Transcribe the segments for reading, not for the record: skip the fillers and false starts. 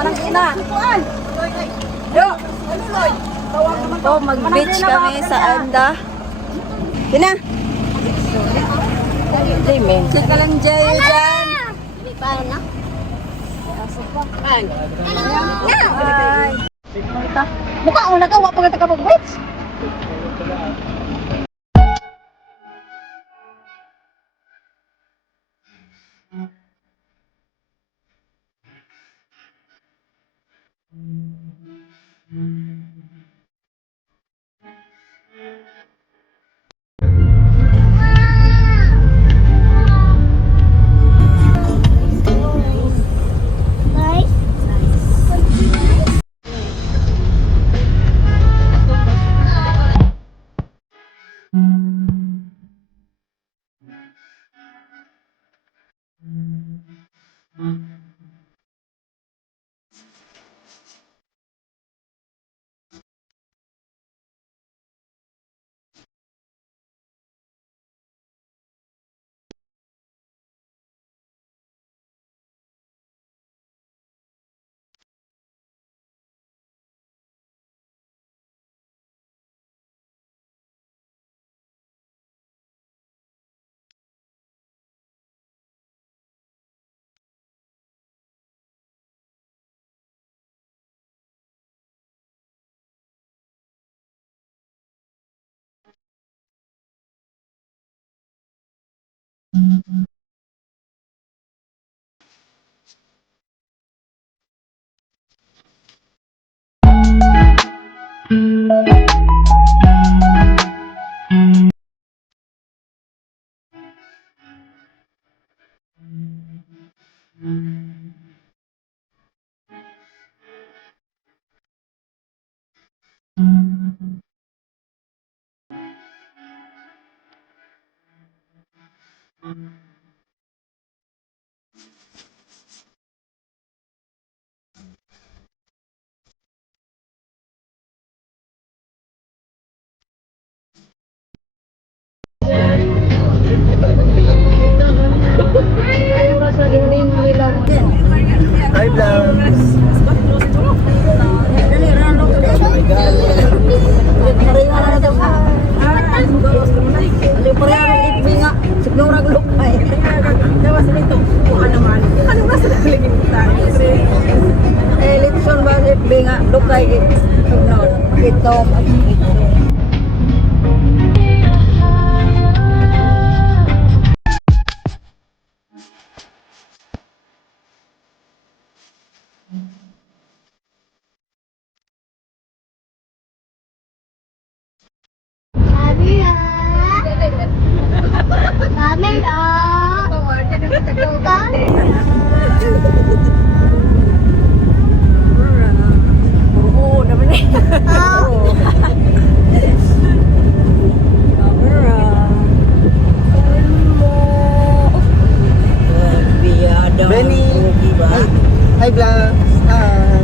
Manangkina. Yo. Po, mag-beach kami sa Anda. Sina? Dime. Sika lang dyan. Paano na? Hi. Mukha ako nagawa pag ka mag-beach. Hi, vlogs! Benny! Hi, vlogs! Hi!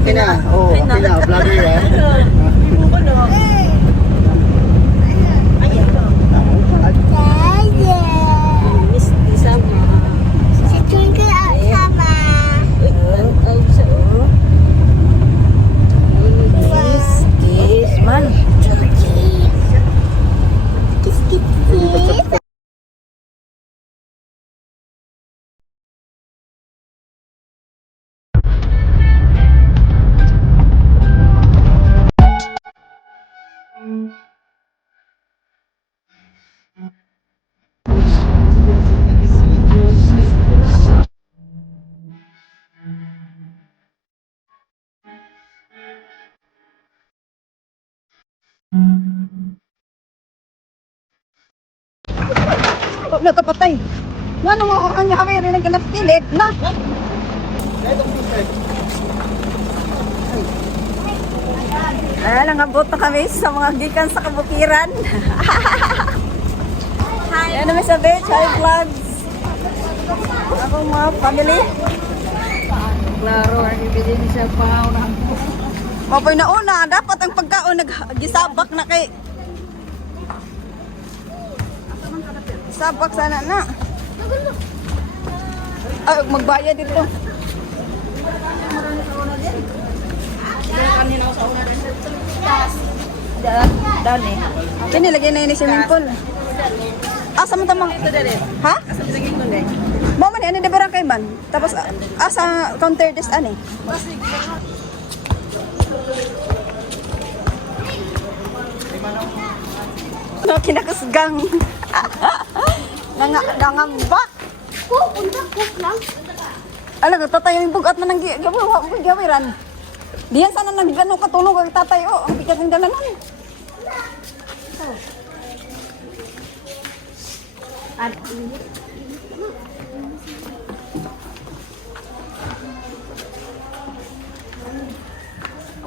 Okay na? Oo, okay na. Vlogger yan. Oh, nagkapatay. Nga nung ako kanya kami rin nagkanap pilit na. Ayan, nangabot na kami sa mga gikan sa kabukiran. Hi. Ayan namin sa beach. Hi, vlogs. Akong mga family. Klaro, ang ibigin siya pa. Mapoy na una. Dapat ang pagkaon nag-gisabak na kay... Sabak sana na. Ay, magbayad dito. Dani. Kini lagyan na yun yung swimming pool. Asa mo tamang? Ha? Mo man ani dabera kay man. Tapos asa counter this ani. No kinakasgang. Nangambak. Ala tatay yung bugat man nang gawiran. Diyan sana nagano katulog ang tatay ang bigat ng dalanan.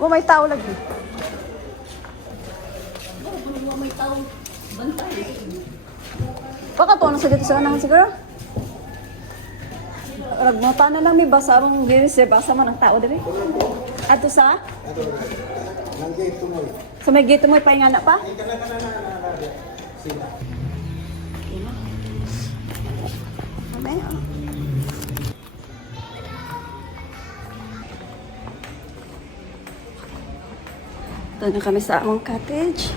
May tao lagi. Baka to, nasa dito sa kanang siguro? Ragmata na lang may basa mong girisip. Basa man ang tao dito. Ato sa? Sa may gate mo, pahinga na pa? Ito na kami sa among cottage.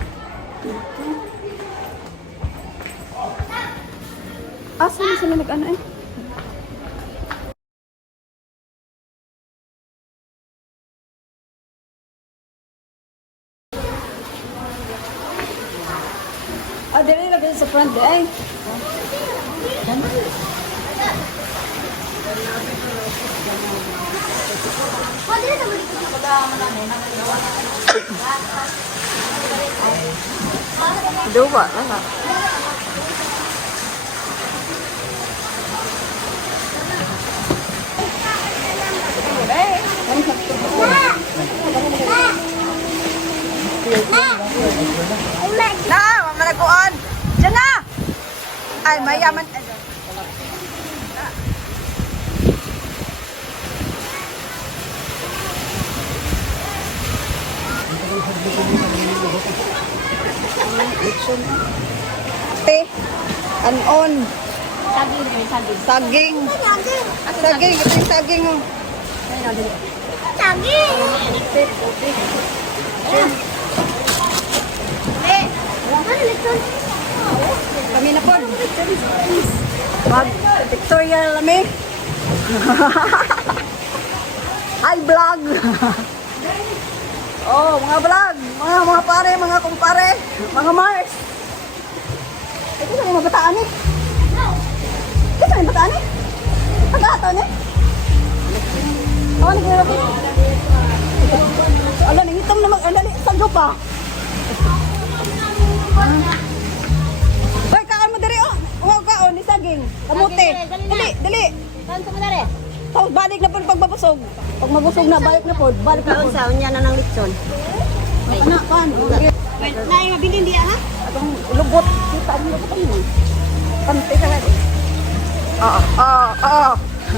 Saan sila nag-ano eh? Dili lagay sa front eh. Dua lah. Na, mamalaguan. Diyan na! Ay, mayaman. Te, anon. Saging. Saging, ito yung saging. Kami na po. Mag Victoria lami. Hi vlog. Oh, mga vlog, mga pare, mga kumpare, mga Mars. Ito sa mga bataan eh. Ito sa mga bataan eh. Pag-aton eh. Oh, nag-irobi. Ala, nangitom na mag-alali sa pa. Hoy, kaan mo dali oh. Uhaw kaon ni saging. Kamote. Dali, dali. Saan sa madari? So, balik na po pag mabusog. Pag mabusog na, balik na po. Balik na po. Sa unya na ng lechon. Ay, anak, kan. Na yung mabilin diya ha? Atong lubot. Kita ang lubot ang yun. Pantay ka lang.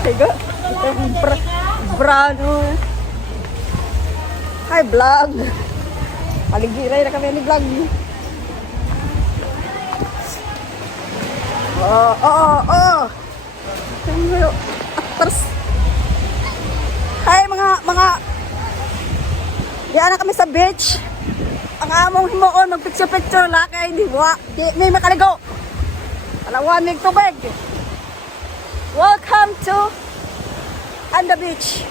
Tiga. Brano. Hi, vlog. Paligiray na kami ni vlog. Actors. Hi, mga diyan na kami sa beach. Ang among himuon magpicture-picture la kay di wa. Di may makaligo. Alawan mig tubig. Welcome to on the beach.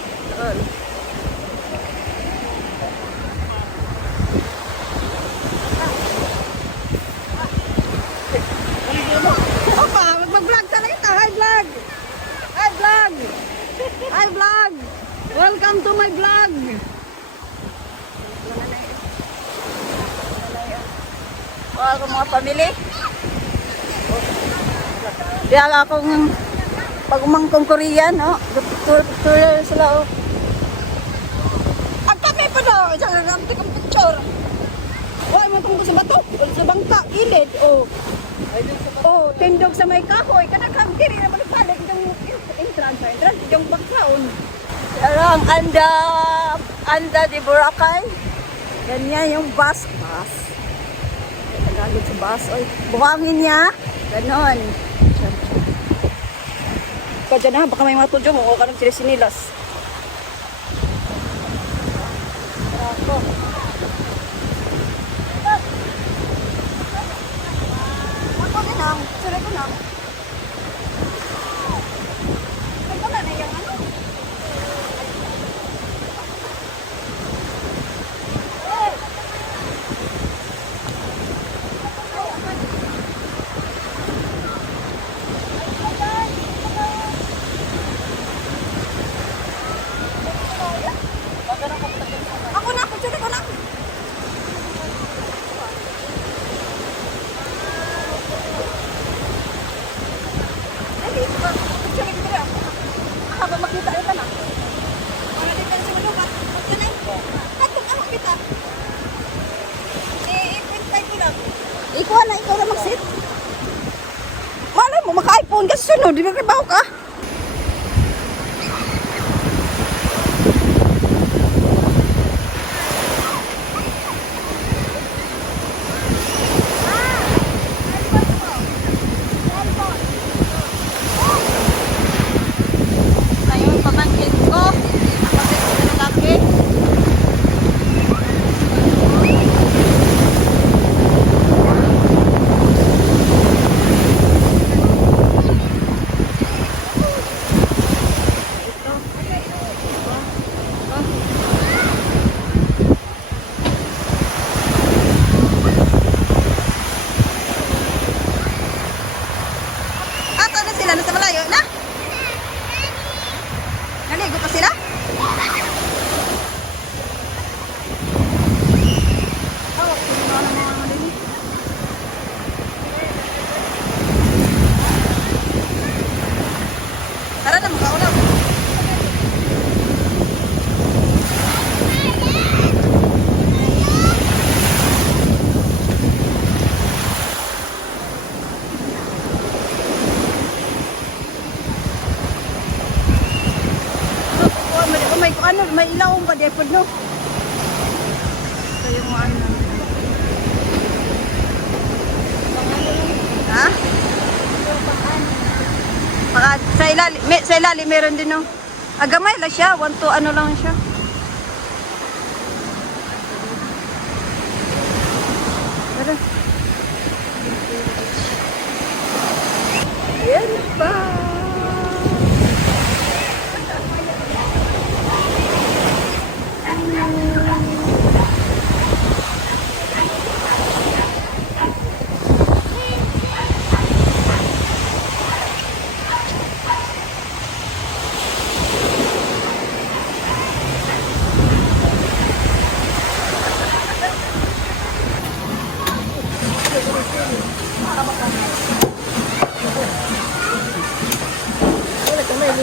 Opa, mag-vlog talaga ito. Hi, vlog. Hi, vlog. Hi, vlog. Welcome to my vlog. Ako mga pamilya. Diyan akong pag-umangkong Korean, picture sila, Ang kami pa daw, diyan ang tikong picture. Wala mo itong sa bato, sa bangka, ilid, tindog sa may kahoy, kanakang kiri na malipalik yung entrance, yung background. Parang anda di Boracay. Ganyan yung bus. Nagagod sa bus. Buhangin niya. Ganon. Ikaw dyan baka may mga tudyo mo. O ka ng sinilas. Ako din ang, sulit ko na. Ay, wala na yung ano. Ako na, picture ko na. Ay, dito ba? Picture ko na. Haba makita ito na. Wala din kasi malubat. Basta na ito. Katong ako kita. I-print ko lang. Ikaw na, ikaw na mag-sit. Malay mo, maka-iPhone kasi sunod. Di ba kibaw ka? Ayun, pamangkin ko. Ako din ko lalaki. Ato na sila, nasa malayo na? Naligo pa sila? Oh, sino na mga malinis? Tara na, magkaulaw. May ilaw pa di po no. Ito yung ano. Ha? Baka sa ilalim meron din no. Agamay lang siya, 1 to ano lang siya. Tara. Yan pa.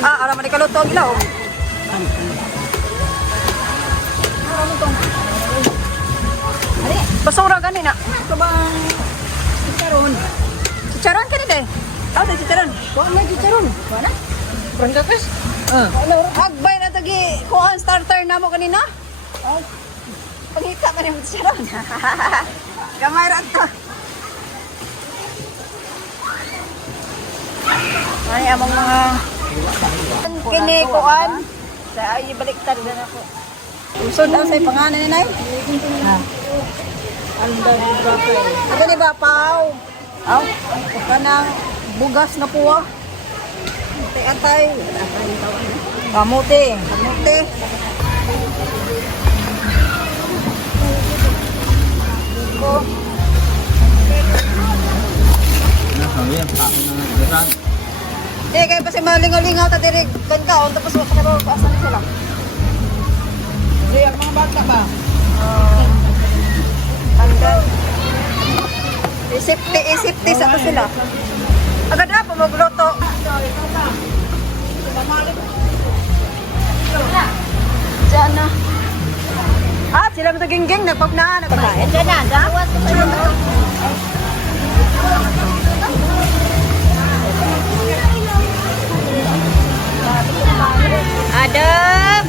Aram ni kaluto ang ilaw. Ari, basura gani na. Kabang chicharon. Chicharon ka dito. Ano chicharon? Kuan na chicharon. Kuan na. Branda kas. Agbay na tagi kuan starter na mo kanina. Oh. Pangita man yung chicharon. Gamay ra to. Ay among mga kini kuan. Sa ay baliktad na ako. Usod ang say pangalan ni nay. Ano ni bapaw? Aw, kanang bugas na puwa. Atay. Kamote. Kamote. Ko. Di, kaya pa si malingaw-lingaw ta diri kan kaon tapos sa karo asan sila. Di, ang mga bata ba? Hanggang isipti sa to sila. Agad na po magluto. Diyan na. Ah, sila mo gingging nagpapnaan. Nagpapnaan. Diyan na, gawat. Adam.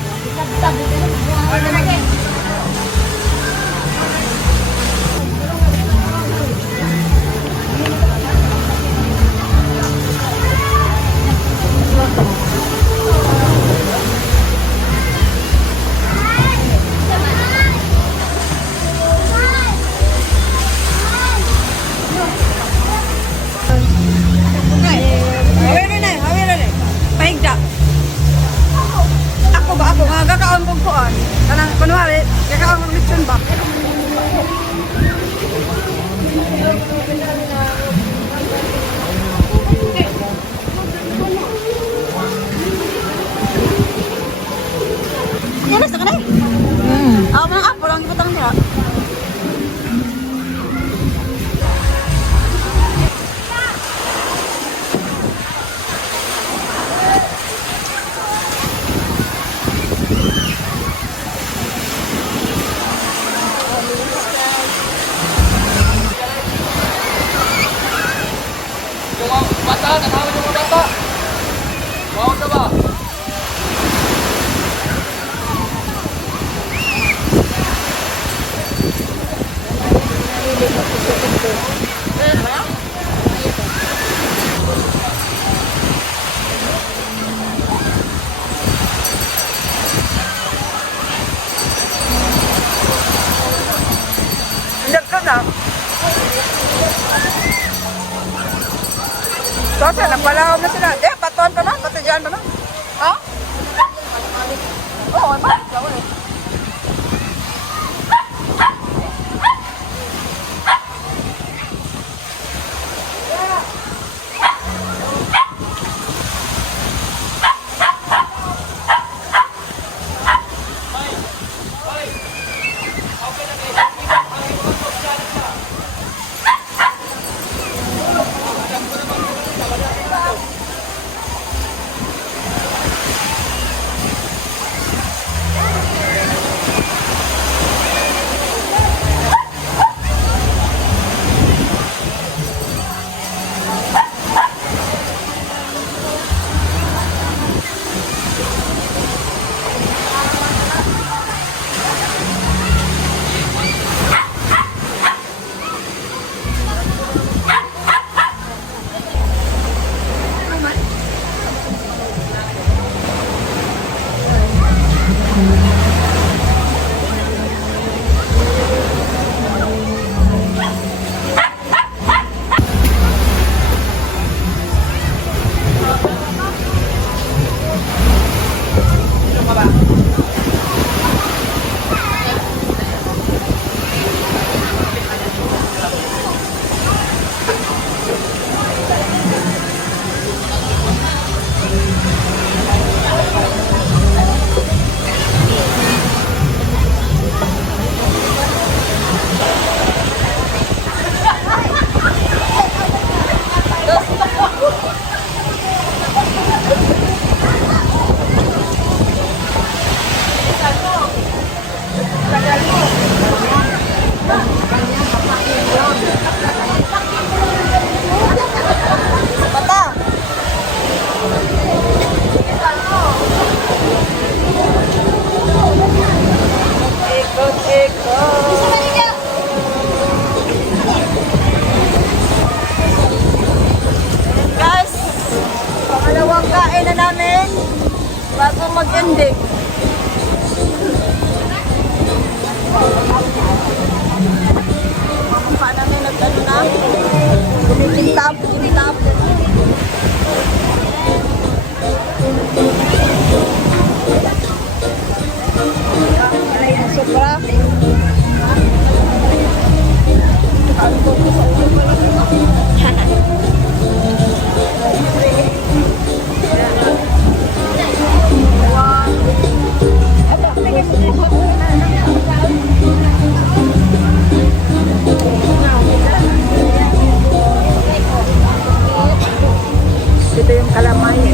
Bakit? Yan na, sa kanay. Ako mga apo lang ibutang nila. Yung mga bata, nakawin yung mga bata. Bawal ka ba? Hindi ka na. Kasi nagpalawag na sila. Patuan pa na. Patadyan pa na. Ha? Oo, ba? Guys, pangalawang kain na namin bago mag-ending. Mukha namin nag-ano na, kumikintab. Sobra. Ito yung kalamay. Ito